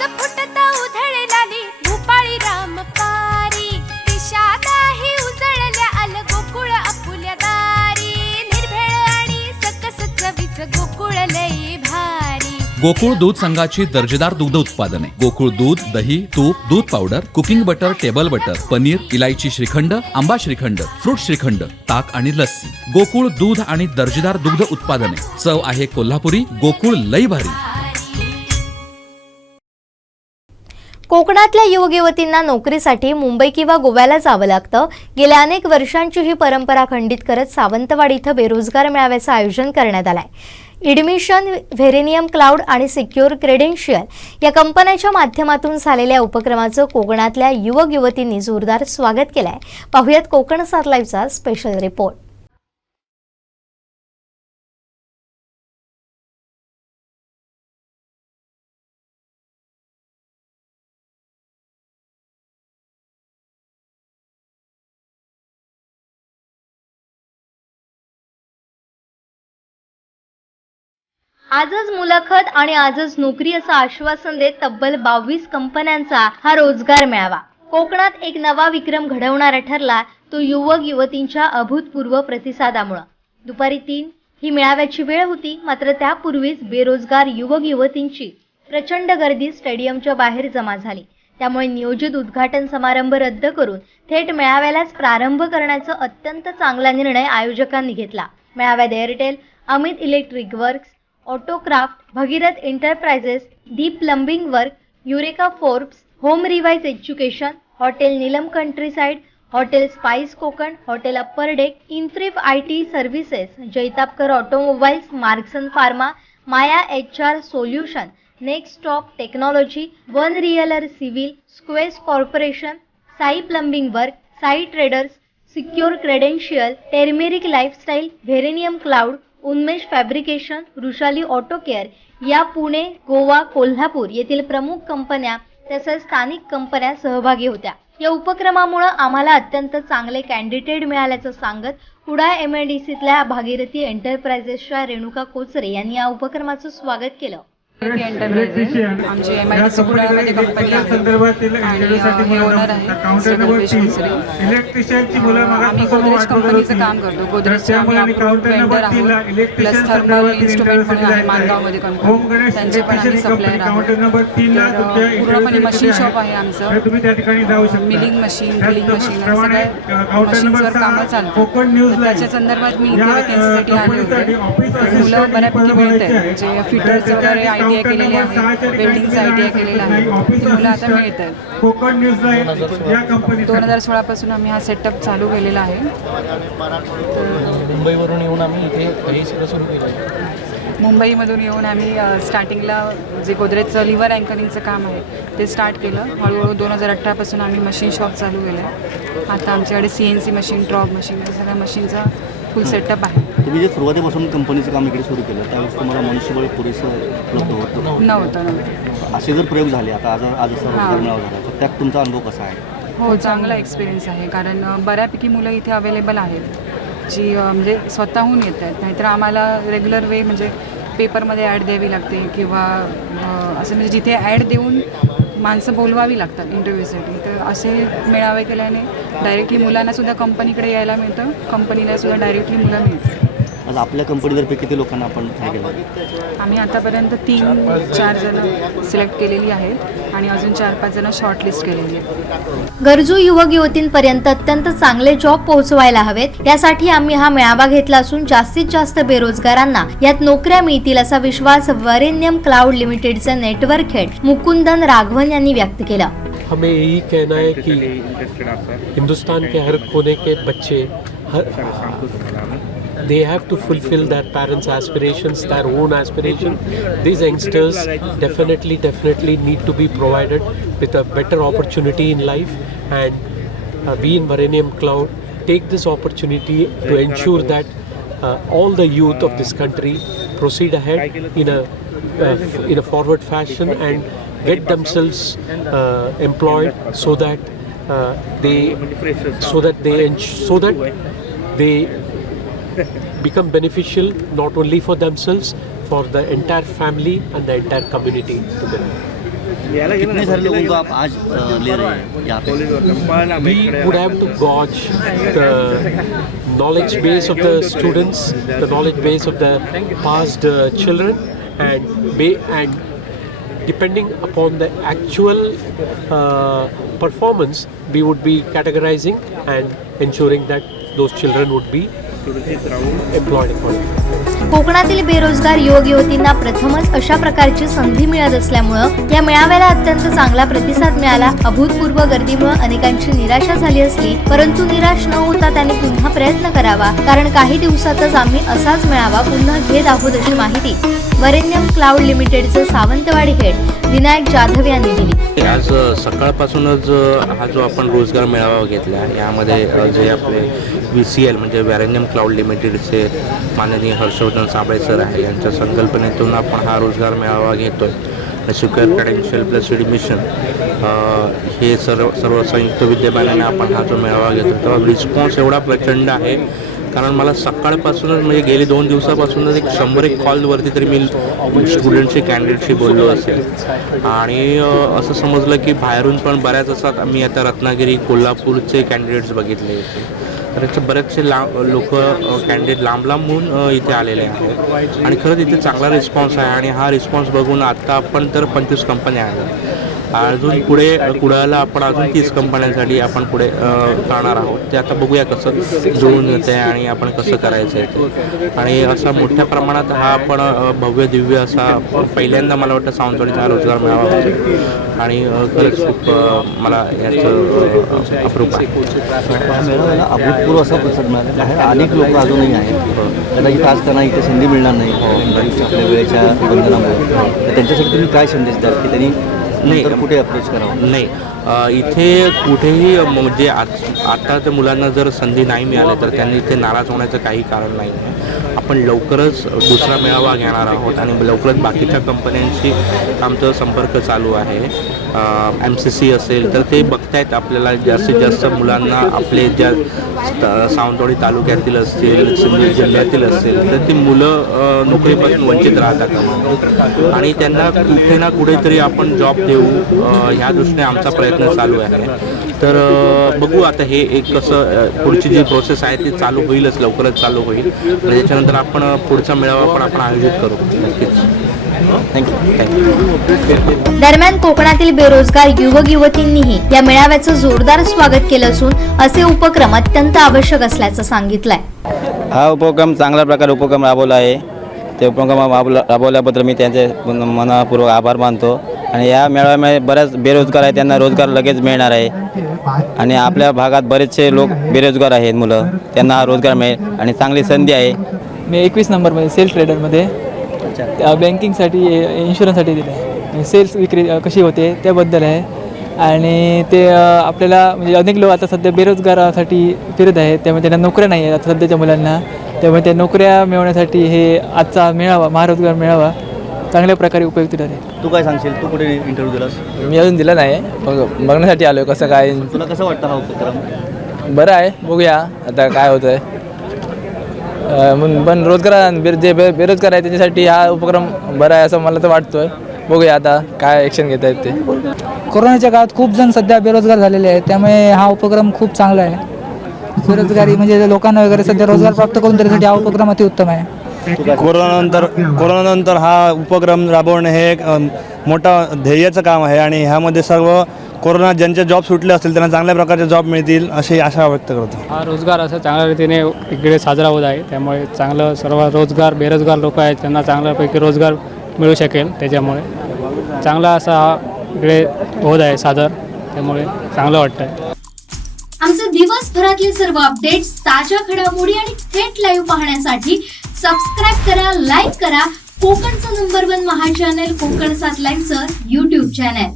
रस फुटता उधळलाली भूपाळी रामपारी दिशादाही उजळल्या आल गोकुळ आपुल्या दारी निर्भेळ आणि सकस चवीच गोकुळ लई भारी। गोकुळ दूध संघाची दर्जेदार दुग्ध उत्पादने गोकुळ दूध, दही, तूप, दूध powder, cooking butter, table butter, paneer, इलायची श्रीखंड, आंबा श्रीखंड, फ्रूट श्रीखंड, ताक आणि लस्सी। गोकुळ दूध आणि दर्जेदार दुग्ध उत्पादने, चव आहे कोल्हापुरी, गोकुळ लई भारी। कोकणातल्या युवक युवतींना नोकरीसाठी मुंबई किंवा गोव्याला जावं लागतं। गेल्या अनेक वर्षांची ही परंपरा खंडित करत सावंतवाडी इथं बेरोजगार मेळाव्याचं आयोजन करण्यात आलंय। इडमिशन, व्हेरेनियम क्लाउड आणि सिक्युअर क्रेडेन्शियल या कंपन्यांच्या माध्यमातून झालेल्या उपक्रमाचं कोकणातल्या युवक युवतींनी जोरदार स्वागत केलंय। पाहुयात कोकण 7 लाईव्हचा स्पेशल रिपोर्ट। आजच मुलाखत आणि आजच नोकरी असं आश्वासन देत तब्बल 22 कंपन्यांचा हा रोजगार मेळावा कोकणात एक नवा विक्रम घडवणारा ठरला, तो युवक युवतींच्या अभूतपूर्व प्रतिसादामुळे। दुपारी 3 ही मेळाव्याची वेळ होती, मात्र त्यापूर्वीच बेरोजगार युवक युवतींची प्रचंड गर्दी स्टेडियमच्या बाहेर जमा झाली। त्यामुळे नियोजित उद्घाटन समारंभ रद्द करून थेट मेळाव्यालाच प्रारंभ करण्याचा अत्यंत चांगला निर्णय आयोजकांनी घेतला। मेळाव्यात Airtel, Amit electric works, autocraft, Bhagirath enterprises, deep plumbing work, Eureka Forbes, home revise education, hotel Neelam countryside, hotel spice Konkan, hotel upper deck, इन्फ्रिप IT services, Jaitapkar automobiles, Marksans pharma, Maya HR solution, next stop technology, one realer civil, स्क्वेस corporation, Sai plumbing work, Sai traders, secure credential, turmeric lifestyle, Verenium cloud, Unmesh fabrication, Vrushali auto care या पुणे, गोवा, कोल्हापूर येथील प्रमुख कंपन्या तसेच स्थानिक कंपन्या सहभागी होत्या। या उपक्रमामुळे आम्हाला अत्यंत चांगले कॅन्डिडेट मिळाल्याचं सांगत कुडाळ MIDCतल्या भागीरथी एंटरप्राइजेसच्या रेणुका कोचरे यांनी या उपक्रमाचं स्वागत केलं। आमची MIDC कुडाळमध्ये कंपनी आहे आणि हे ओनर आहे गोदरेज कंपनीचं काम करतो। गोदरेजचे आम्ही अप्रूव्ड वेंडर आहोत, प्लस थर्मल इन्स्ट्रुमेंट म्हणून आहे माणगावमध्ये कंपनी, त्यांचे पण आम्ही सप्लायर आहोत। पूर्णपणे मशीन शॉप आहे आमचं, मिलिंग मशीन, ड्रिलिंग मशीन, सगळ्या मशीन्सवर कामं चालतात। त्याच्या संदर्भात मी इथे वेकेन्सीसाठी आले होते। मुलं बऱ्यापैकी मिळत आहेत, जे फिटर्स वगैरे ITI केलेले आहे, वेल्डिंगचा ITI केलेला आहे, मुलं आता मिळत आहेत। 2016 पासून आम्ही हा सेटअप चालू केलेला आहे। मुंबईवरून येऊन आम्ही इथे हे सगळं सुरू केलं। मुंबईमधून येऊन आम्ही स्टार्टिंगला जे गोदरेजचं लिव्हर अँकरिंगचं काम आहे ते स्टार्ट केलं। हळूहळू 2018 पासून आम्ही मशीन शॉप चालू केलं। आता आमच्याकडे CNC मशीन, ड्रॉप मशीन या सगळ्या मशीनचा फुल सेटअप आहे। तुम्ही जे सुरुवातीपासून कंपनीचं काम इकडे सुरू केलं त्यावेळेस तुम्हाला मनुष्यबळ पुरेसं उपलब्ध नव्हतं। असे जर प्रयोग झाले आता आज असं रोजगार मेळावा झाला तर त्यात तुमचा अनुभव कसा आहे? हो, चांगला एक्सपिरियन्स आहे, कारण बऱ्यापैकी मुलं इथे अवेलेबल आहेत जी म्हणजे स्वतःहून येत आहेत। नाहीतर आम्हाला रेग्युलर वे म्हणजे पेपरमध्ये ॲड द्यावी लागते किंवा असं म्हणजे जिथे ॲड देऊन माणसं बोलवावी लागतात इंटरव्ह्यूसाठी। तर असे मेळावे केल्याने डायरेक्टली मुलांनासुद्धा कंपनीकडे यायला मिळतं, कंपनीलासुद्धा डायरेक्टली मुलं मिळतात। आज आपल्या कंपनीतर्फे किती लोकांना आपण काय केलं? आम्ही आतापर्यंत 3-4 जण सिलेक्ट केलेली आहेत आणि अजून 4-5 जण शॉर्टलिस्ट केलेली आहेत। गरजू युवक युवतींपर्यंत अत्यंत चांगले जॉब पोहोचवायला हवेत, यासाठी आम्ही हा मेळावा घेतला असून जास्तीत जास्त बेरोजगारांना यात नोकऱ्या मिळतील असा विश्वास व्हेरेनियम क्लाउड लिमिटेडचे नेटवर्क हेड मुकुंदन राघवन यांनी व्यक्त केला। हमें यही कहना है कि हिंदुस्तान के हर कोने के बच्चे they have to fulfill their parents' aspirations, their own aspirations. These youngsters definitely need to be provided with a better opportunity in life, and we in Varanium Cloud take this opportunity to ensure that all the youth of this country proceed ahead in a forward fashion and get themselves employed so that they become beneficial not only for themselves, for the entire family and the entire community together. कितने सारे लोगों को आप आज ले रहे हैं यहाँ पे? We would have to gauge the knowledge base of the students, the knowledge base of the past children, and depending upon the actual performance, we would be categorizing and ensuring that those children would be employed accordingly. कोकणातील बेरोजगार युवक युवतींना प्रथमच अशा प्रकारची संधी मिळत असल्यामुळं या मेळाव्याला अत्यंत चांगला प्रतिसाद मिळाला. अभूतपूर्व गर्दीमुळे अनेकांची निराशा झाली असली, परंतु निराश न होता त्यांनी पुन्हा प्रयत्न करावा, कारण काही दिवसातच आम्ही असाच मेळावा पुन्हा घेत आहोत अशी माहिती वरेण्यम क्लाउड लिमिटेडचे सावंतवाडी हेड विनायक जाधव यांनी दिली. आज सकाळपासूनच हा जो आपण रोजगार मेळावा घेतला यामध्ये जे आपले VCL म्हणजे वरेण्यम क्लाउड लिमिटेडचे माननीय हर्षवर्धन साबळे सर आहे यांच्या संकल्पनेतून आपण हा रोजगार मेळावा घेतोय. सिक्युअर क्रेडेन्शियल प्लस एडमिशन हे सर्व संयुक्त विद्यमानाने आपण हा जो मेळावा घेतो तेव्हा रिस्पॉन्स एवढा प्रचंड आहे, कारण मला सकाळपासूनच म्हणजे गेली 2 दिवसापासूनच 100 कॉलवरती तरी मी स्टुडंटशी कॅन्डिडेटशी बोललो असेल. आणि असं समजलं की बाहेरून पण बऱ्याच असतात. मी आता रत्नागिरी कोल्हापूरचे कॅन्डिडेट्स बघितले इथे, तर याचे बरेचसे लोक कॅन्डिडेट लांबहून इथे आलेले आहेत आणि खरंच इथे चांगला रिस्पॉन्स आहे. आणि हा रिस्पॉन्स बघून आत्ता आपण तर 25 कंपन्या आहेत, अजून पुढे आपण अजून 30 कंपन्यांसाठी आपण पुढे करणार आहोत. ते आता बघूया कसं जुळून येते आणि आपण कसं करायचं आहे ते. आणि असा मोठ्या प्रमाणात हा आपण भव्य दिव्य असा पहिल्यांदा मला वाटतं सावंतवाडीचा रोजगार मेळावा होतो आणि खरंच खूप मला याचं अप्रूप आहे. हा मेळाव्याला अभूतपूर्व असा प्रतिसाद मिळाला आहे. अनेक लोक अजूनही आहेत कदाचित आज त्यांना इथे संधी मिळणार नाही आपल्या वेळेच्या बंधनामुळे, तर त्यांच्यासाठी तुम्ही काय संदेश द्याल की त्यांनी नाही कुठे अप्रोच करावं? नाही, इथे कुठेही म्हणजे आता त्या मुलांना जर संधी नाही मिळाली तर त्यांनी इथे नाराज होण्याचं काही कारण नाही. आपण लवकरच दुसरा मेळावा घेणार आहोत आणि लवकरच बाकीच्या कंपन्यांशी आमचा संपर्क चालू आहे. MCC असेल तर ते बघतायत आपल्याला जास्तीत जास्त मुलांना आपले ज्या सावंतवाडी तालुक्यातील असतील, सिंधुदुर्ग जिल्ह्यातील असतील तर ती मुलं नोकरीपासून वंचित राहतात आणि त्यांना कुठे ना कुठेतरी आपण जॉब देऊ ह्या दृष्टीने आमचा प्रयत्न चालू आहे. तर बघू आता हे एक कसं पुढची जी प्रोसेस आहे ती चालू होईलच, लवकरच चालू होईल आणि त्याच्यानंतर आपण पुढचा मेळावा पण आपण आयोजित करू. नक्कीच. थँक्यू. दरम्यान कोकणातील बेरोजगार युवक युवतींनीही या मेळाव्याचं जोरदार स्वागत केलं असून असे उपक्रम अत्यंत आवश्यक असल्याचं सांगितलंय. हा उपक्रम चांगल्या प्रकारे उपक्रम राबवला आहे. ते उपक्रम राबवल्याबद्दल मी त्यांचे मनपूर्वक आभार मानतो. आणि या मेळाव्यामध्ये बऱ्याच बेरोजगार आहेत, त्यांना रोजगार लगेच मिळणार आहे. आणि आपल्या भागात बरेचसे लोक बेरोजगार आहेत मुलं, त्यांना हा रोजगार मिळेल आणि चांगली संधी आहे. मी 21 नंबरमध्ये सेल्स ट्रेडरमध्ये बँकिंगसाठी इन्शुरन्ससाठी दिलं आहे. सेल्स विक्री कशी होते त्याबद्दल आहे. आणि ते आपल्याला म्हणजे अनेक लोक आता सध्या बेरोजगारासाठी फिरत आहेत, त्यामुळे त्यांना नोकऱ्या नाही आहेत आता सध्याच्या मुलांना. त्यामुळे त्या नोकऱ्या मिळवण्यासाठी हे आजचा मेळावा महारोजगार मेळावा चांगल्या प्रकारे उपयुक्त ठरेल. तू काय सांगशील? तू कुठे इंटरव्ह्यू दिलास? मी अजून दिला नाही, बघण्यासाठी आलो कसं काय. तुला कसं वाटतं हा उपक्रम? बरं आहे, बघूया आता काय होतं आहे. पण जे बेरोजगार आहे त्यांच्यासाठी हा उपक्रम बरा आहे असं मला तर वाटतोय. बघूया आता काय ॲक्शन घेत आहेत ते. कोरोनाच्या काळात खूप जण सध्या बेरोजगार झालेले आहेत, त्यामुळे हा उपक्रम खूप चांगला आहे. बेरोजगारी म्हणजे लोकांना वगैरे सध्या रोजगार प्राप्त करून देण्यासाठी हा उपक्रम अतिउत्तम आहे. कोरोनानंतर हा उपक्रम राबवणे हे एक मोठा ध्येयाचं काम आहे आणि ह्यामध्ये सर्व कोरोना ज्यांचे जॉब सुटले असतील त्यांना चांगल्या प्रकारचे जॉब मिळतील अशी आशा व्यक्त करतो. हा रोजगार असा चांगल्या रीतीने इकडे साजरा होत आहे, त्यामुळे चांगलं सर्व बेरोजगार लोक आहेत त्यांना चांगल्यापैकी रोजगार मिळू शकेल. त्याच्यामुळे चांगला असा हा इकडे होत आहे सादर, त्यामुळे चांगलं वाटतं आहे. आमचे दिवसभरातले सर्व अपडेट्स, ताज्या घडामोडी आणि थेट लाईव्ह पाहण्यासाठी सबस्क्राईब करा, लाईक करा कोकणचं नंबर 1 महा चॅनल कोकण 7 लाईव्हचं YouTube चॅनल.